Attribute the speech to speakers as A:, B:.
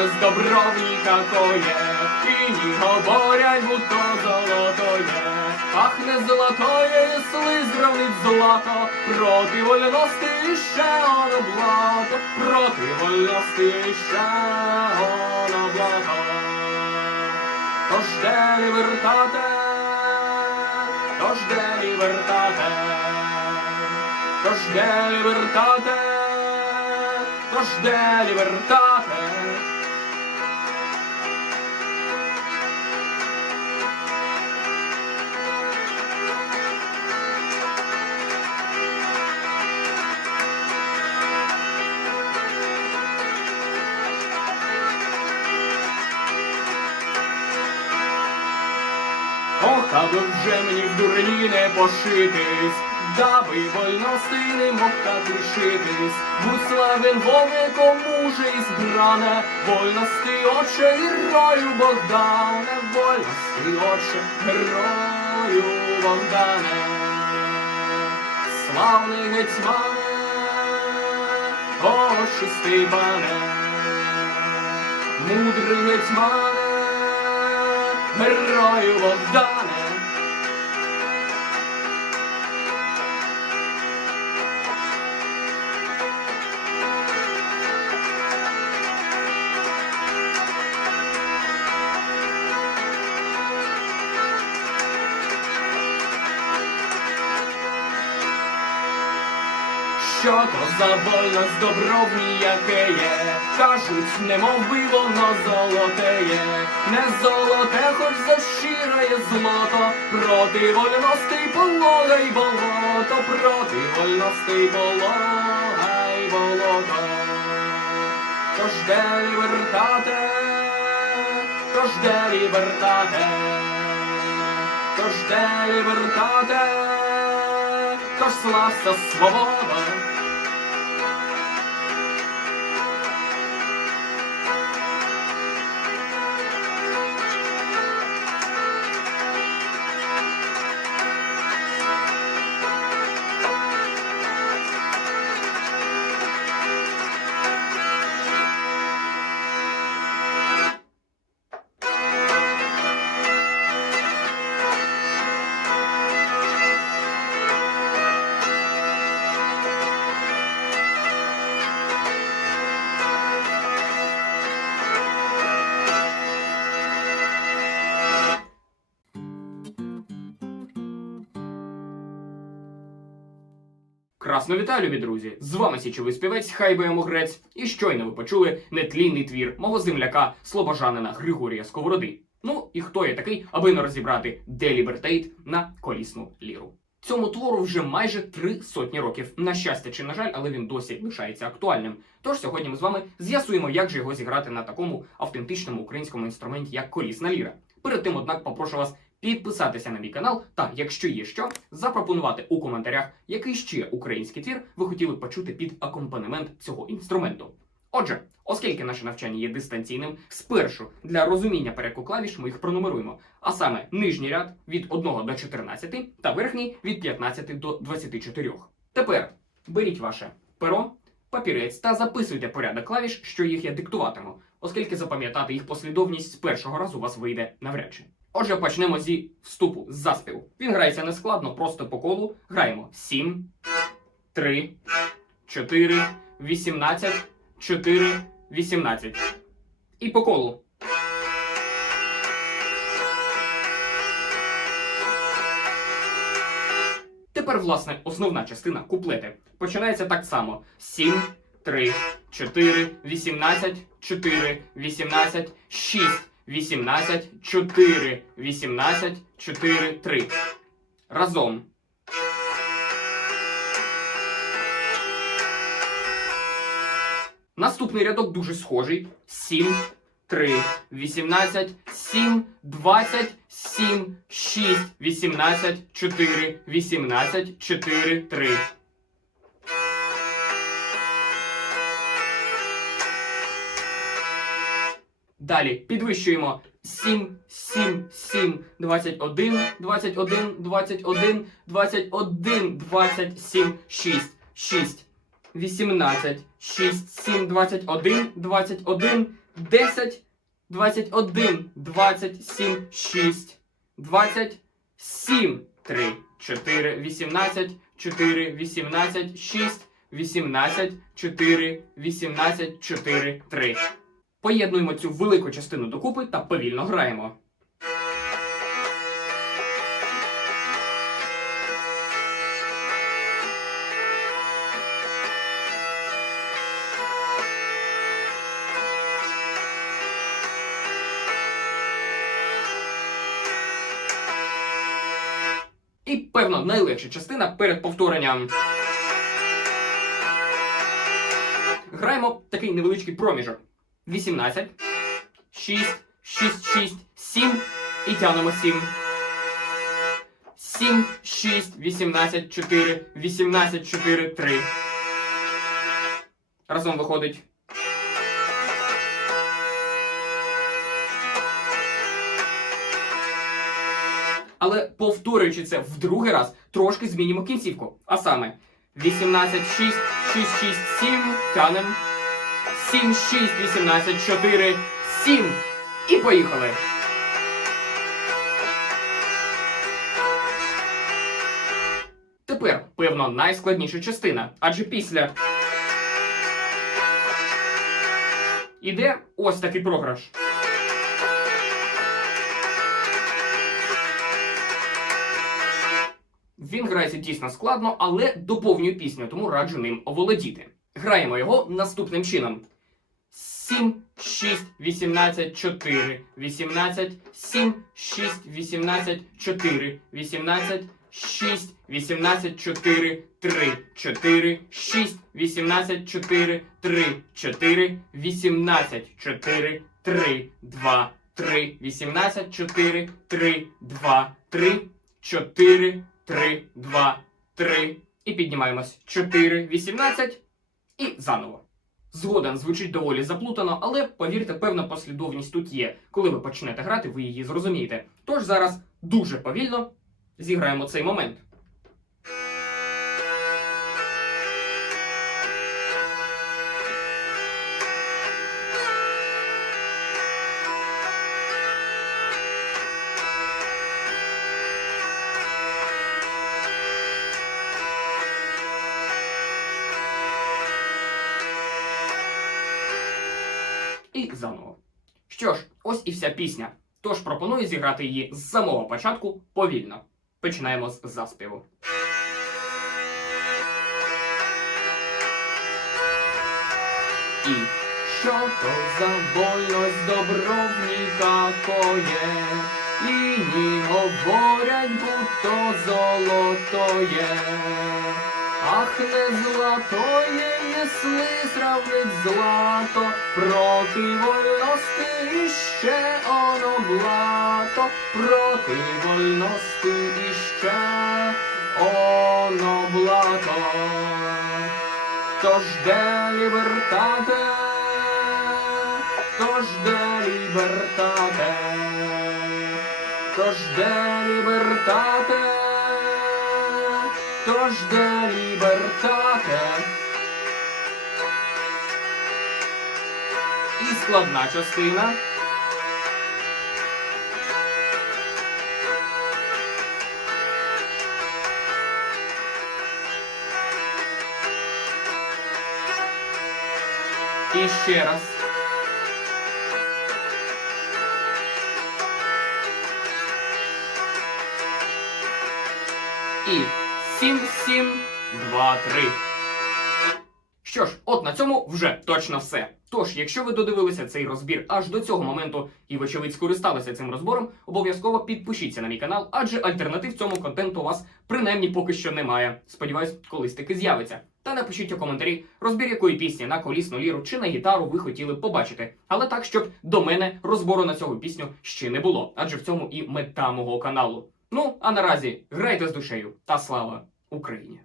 A: За вольность какое, І не говорять, будто золотое. Пахне золотое, если зравнить злато, проти вольності ще оно блато, проти вольності ще оно блато. Тож де лібертате, тож де лібертате, тож де лібертате, тож де лібертате. Аби вже мені в дурні не пошитись, даби вольності не мог так лишитись, будь славен вовиком муже і збране, вольності оче герою Богдане, вольності оче герою Богдане, славний гетьмане, о, чистий пане, мудрий гетьмане, герою Богдане. Що то за вольность добровні яке є? Кажуть, немов би воно золотеє, не золоте, хоч за щире злото, проти вольності полога й болото, проти вольності полога й болото. Тож де лібертате, тож де лібертате, тож де лібертате, тож слався свобода. Красно вітаю, любі друзі! З вами січовий співець Хайбе Мугрець. І щойно ви почули нетлінний твір мого земляка слобожанина Григорія Сковороди. Ну і хто я такий, аби не розібрати де лібертейт на колісну ліру. Цьому твору вже майже три сотні років. На щастя чи на жаль, але він досі лишається актуальним. Тож сьогодні ми з вами з'ясуємо, як же його зіграти на такому автентичному українському інструменті, як колісна ліра. Перед тим, однак, попрошу вас підписатися на мій канал та, якщо є що, запропонувати у коментарях, який ще український твір ви хотіли б почути під акомпанемент цього інструменту. Отже, оскільки наше навчання є дистанційним, спершу для розуміння порядку клавіш ми їх пронумеруємо, а саме нижній ряд від 1 до 14 та верхній від 15 до 24. Тепер беріть ваше перо, папірець та записуйте порядок клавіш, що їх я диктуватиму, оскільки запам'ятати їх послідовність з першого разу вас вийде навряд чи. Отже, почнемо зі вступу з заспіву. Він грається нескладно, просто по колу. Граємо 7, 3, 4, 18, 4, 18. І по колу. Тепер, власне, основна частина куплети. Починається так само: 7, 3, 4, 18, 4, 18, 6, 18, 4, 18, 4, 3. Разом. Наступний рядок дуже схожий. 7, 3, 18, 7, 20, 7, 6, 18, 4, 18, 4, 3. Далі підвищуємо 7, 7, 7, 21, 21, 21, 21, 27, 6, 6. 18, 6, 7, 21, 21, 10, 21, 27, 6, 27, 3, 4, 18, 4, 18, 6, 18, 4, 18, 4, 3. Поєднуємо цю велику частину докупи та повільно граємо. І, певно, найлегша частина перед повторенням. Граємо такий невеличкий проміжок. 18, 6, 6, 6, 7 і тягнемо 7. 7, 6, 18, 4, 18, 4, 3. Разом виходить. Але повторюючи це в другий раз, трошки змінимо кінцівку. А саме 18, 6, 6, 6, 7, тянем. 7, 6, 18, 4, 7. І поїхали. Тепер, певно, найскладніша частина, адже після іде ось такий програш. Він грається дійсно складно, але доповнює пісню, тому раджу ним оволодіти. Граємо його наступним чином: 7, 6, 18, 4, 18, 7, 6, 18, 4, 18, 6, 18, 4, 3, 4, 6, 18, 4, 3, 4, 18, 4, 3, 2, 3, 18, 4, 3, 2, 3, 4, 3, 2, 3. І піднімаємось. 4, 18 і заново. Згоден звучить доволі заплутано, але повірте, певна послідовність тут є. Коли ви почнете грати, ви її зрозумієте. Тож зараз дуже повільно зіграємо цей момент. Заново. Що ж, ось і вся пісня. Тож пропоную зіграти її з самого початку повільно. Починаємо з заспіву. І що то за вольность добровніка коє, Іні говорять, будто золотоє. Ах, не златоє, єсли сравнить злато, проти вольности іще оно блато, проти вольности іще оно блато. Тож де лібертате, тож де лібертате, тож де лібертате, де лібертате. І складна частина. І ще раз. І сім, сім, два, три. Що ж, от на цьому вже точно все. Тож, якщо ви додивилися цей розбір аж до цього моменту і, вочевидь, скористалися цим розбором, обов'язково підпишіться на мій канал, адже альтернатив цьому контенту у вас принаймні поки що немає. Сподіваюсь, колись таки з'явиться. Та напишіть у коментарі розбір якої пісні на колісну ліру чи на гітару ви хотіли побачити. Але так, щоб до мене розбору на цю пісню ще не було, адже в цьому і мета мого каналу. Ну а наразі грайте з душею та слава Україні!